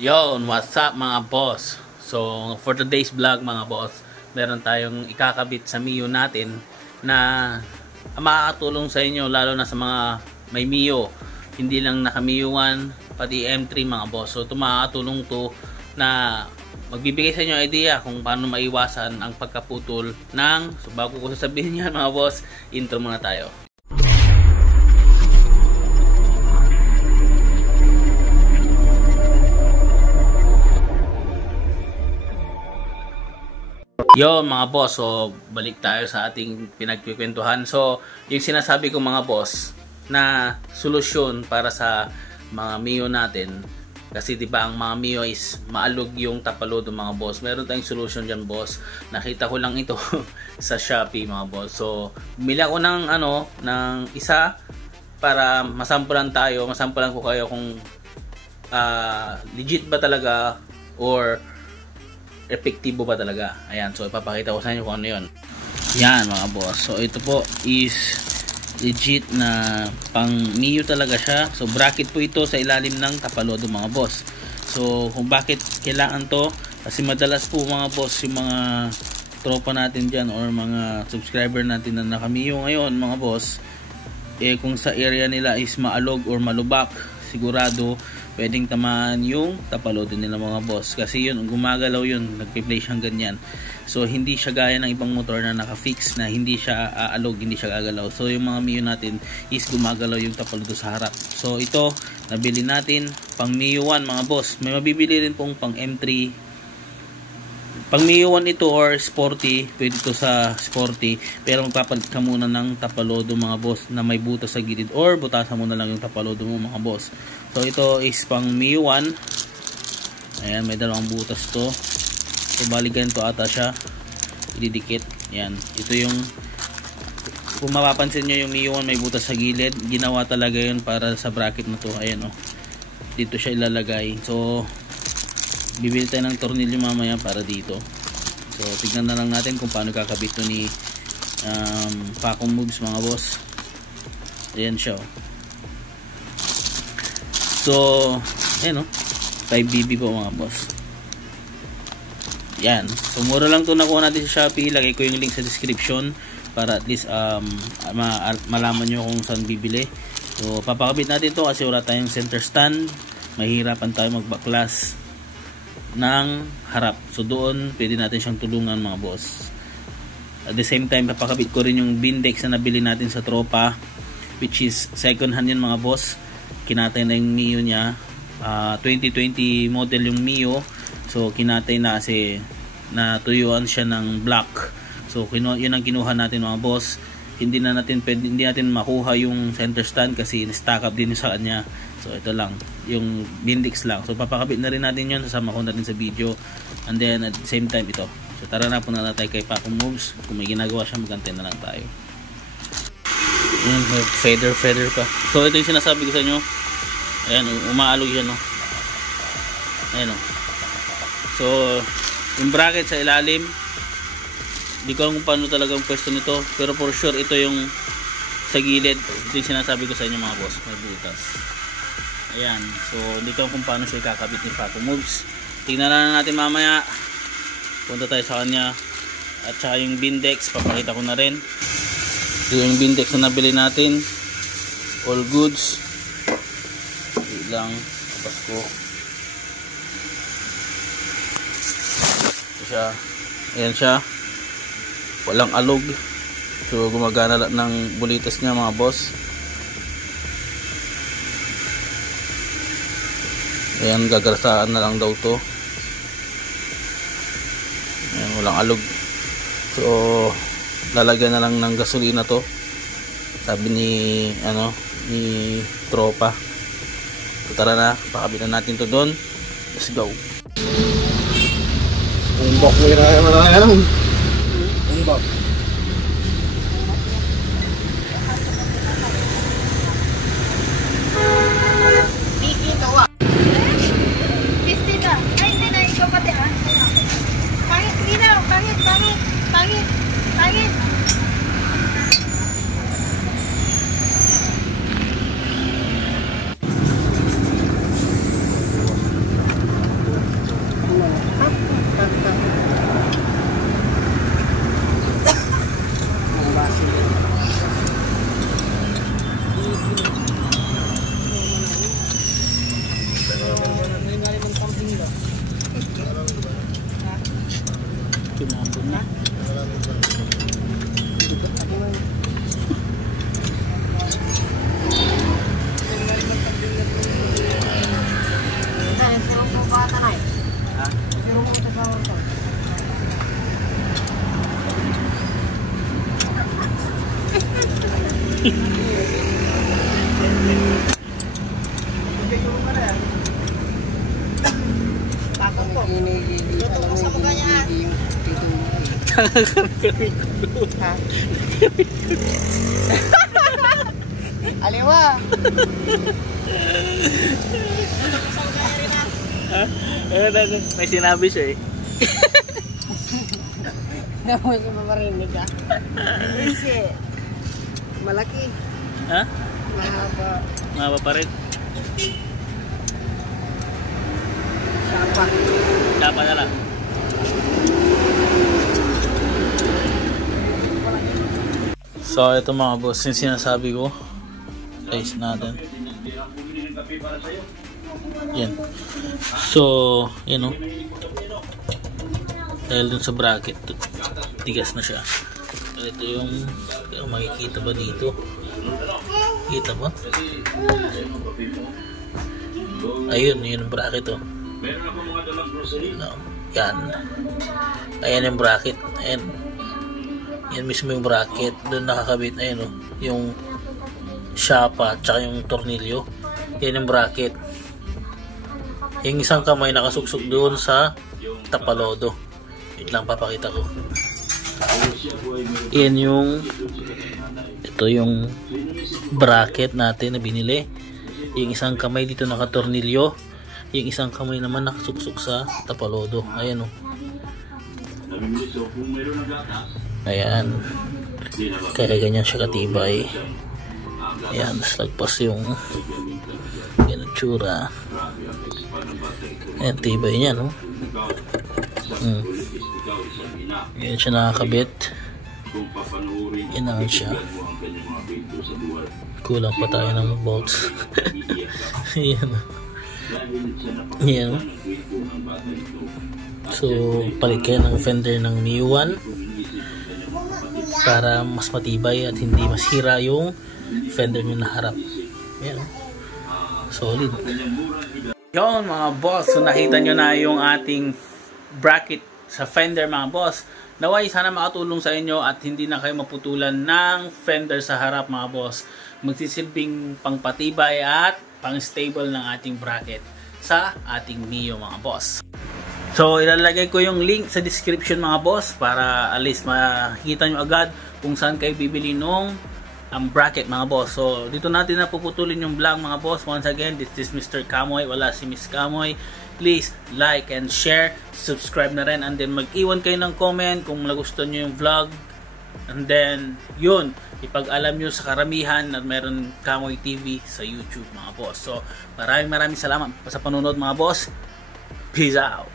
Yon, what's up mga boss? So, for today's vlog mga boss, meron tayong ikakabit sa Mio natin na makakatulong sa inyo lalo na sa mga may Mio. Hindi lang naka Mio 1, pati M3 mga boss. So, ito makakatulong to na magbibigay sa inyo idea kung paano maiwasan ang pagkaputol ng, so bago ko sasabihin yan mga boss, intro muna tayo. Yo mga boss, so balik tayo sa ating pinagkikwentuhan. So yung sinasabi ko mga boss na solusyon para sa mga Mio natin, kasi diba ang mga Mio is maalog yung tapalodo mga boss. Meron tayong solution dyan boss, nakita ko lang ito sa Shopee mga boss. So bumili ako ng isa para masampulan ko kayo kung legit ba talaga or epektibo ba talaga. Ayan, so ipapakita ko sa inyo kung ano yun. Yan mga boss, so ito po is legit na pang Mio talaga siya. So bracket po ito sa ilalim ng tapalodo mga boss. So kung bakit kailangan to, kasi madalas po mga boss yung mga tropa natin dyan or mga subscriber natin na naka Mio ngayon mga boss, kung sa area nila is maalog or malubak, sigurado pwedeng tamaan yung tapalodo nila mga boss, kasi yun gumagalaw yun, nagpi-play siyang ganyan. So hindi siya gaya ng ibang motor na naka-fix na hindi siya aalog, hindi siya gagalaw. So yung mga Mio natin is gumagalaw yung tapalodo sa harap. So ito nabili natin pang Mio 1 mga boss. May mabibili rin pong pang M3. Pang Mio 1 ito or sporty, pwede ito sa sporty, pero magpapalit ka muna ng tapalodo mga boss na may butas sa gilid, or butasan mo na lang yung tapalodo mo mga boss. So ito is pang Mio 1. Ayan, may dalawang butas to. So bali ganito ata siya, ididikit. Ayan, ito yung, kung mapapansin nyo yung Mio 1 may butas sa gilid, ginawa talaga yun para sa bracket na to. Ayan o, dito siya ilalagay. So bibili tayo ng tornilyo mamaya para dito. So tignan na lang natin kung paano kakabit to ni Facom Moves mga boss. Ayan siya. So ayan o, 5BB po mga boss. Yan, so mura lang to, nakuha natin sa Shopee. Lagay ko yung link sa description para at least malaman nyo kung saan bibili. So papakabit natin to kasi wala tayong center stand, mahirapan tayo magbaklas ng harap. So doon pwede natin siyang tulungan mga boss. At the same time papakabit ko rin yung Bindex na nabili natin sa tropa, which is second hand yun mga boss. Kinatay na yung Mio niya, 2020 model yung Mio. So kinatay na kasi natuyuan siya ng black. So yun ang kinuha natin mga boss. Hindi natin makuha yung center stand kasi stack up din sa kanya. So ito lang, yung Bindex lang. So papakabit na rin natin yun, sasama ko na rin sa video. And then at the same time ito. So tara na, punta na tayo kay Facom Moves. Kung may ginagawa siya, magantay na lang tayo. Ayan, feather pa. So ito yung sinasabi ko sa inyo. Ayan, umaalog yan, no? Ayan, no? So yung bracket sa ilalim, hindi ko alam kung paano talagang pwesto nito, pero for sure ito yung sa gilid. Ito yung sinasabi ko sa inyo mga boss, may butas. Ayan, so hindi ko alam kung paano siya ikakabit ni Facom Moves. Tingnan na natin mamaya. Punta tayo sa kanya. At saka yung Bindex, papakita ko na rin. Ito yung Bindex na nabili natin, all goods. Ito lang, tapos ko ito siya. Ayan siya, walang alog. So gumagana lang ng bulitas niya mga boss. Ayan, gagarasaan na lang daw to. Ayan, walang alog. So lalagyan na lang ng gasolina to, sabi ni tropa. So tara na, pakabitan natin to doon. Let's go. Umbak mo na yan. Umbak. Pangit. Tutok sa mukha niya. Ha? Aliwa. May sinabi siya eh. Dapat ko mamarinig ka. Kasi malaki. Ha? Mahaba. Mahaba pa rin. Sapa. Sapa na lang. So ito mga boss, yung sinasabi ko, size natin. Yan. So, you know, dahil dun sa bracket, tigas na siya. Ito yung makikita ba dito? Kita ba? Ayun, yun yung bracket oh. No. Yan. Ayan yung bracket. Ayan. Yan mismo yung bracket. Doon nakakabit. Ayan oh. Yung shapa at saka yung tornilyo. Yan yung bracket. Yung isang kamay nakasuksok doon sa tapalodo. Wait lang, papakita ko. Yan yung ito yung bracket natin na binili. Yung isang kamay dito nakatornilyo. Yung isang kamay naman nakasuksok sa tapalodo. Ayan oh. Ayan. Kaya ganyan siya katibay. Ayan, lagpas yung itsura. Ayan, tibay niya no. Ayan siya nakakabit. Inangan siya. Kulang pa tayo ng bolts. Ayan. Ayan. So palit kayo ng fender ng Mio 1 para mas matibay at hindi masira yung fender nyo na harap. Ayan. Solid. Yun mga boss, so nakita nyo na yung ating bracket sa fender mga boss. Naway sana makatulong sa inyo at hindi na kayo maputulan ng fender sa harap mga boss. Magsisilbing pangpatibay at pang stable ng ating bracket sa ating Mio mga boss. So ilalagay ko yung link sa description mga boss para at least makita nyo agad kung saan kayo bibili nung bracket mga boss. So dito natin na puputulin yung vlog mga boss. Once again, this is Mr. Kamoy, wala si Miss Kamoy. Please like and share, subscribe na rin, and then mag-iwan kayo ng comment kung nagustuhan nyo yung vlog. And then yun, ipag-alam nyo sa karamihan na meron Kamoy TV sa YouTube mga boss. So maraming salamat sa panunod mga boss. Peace out.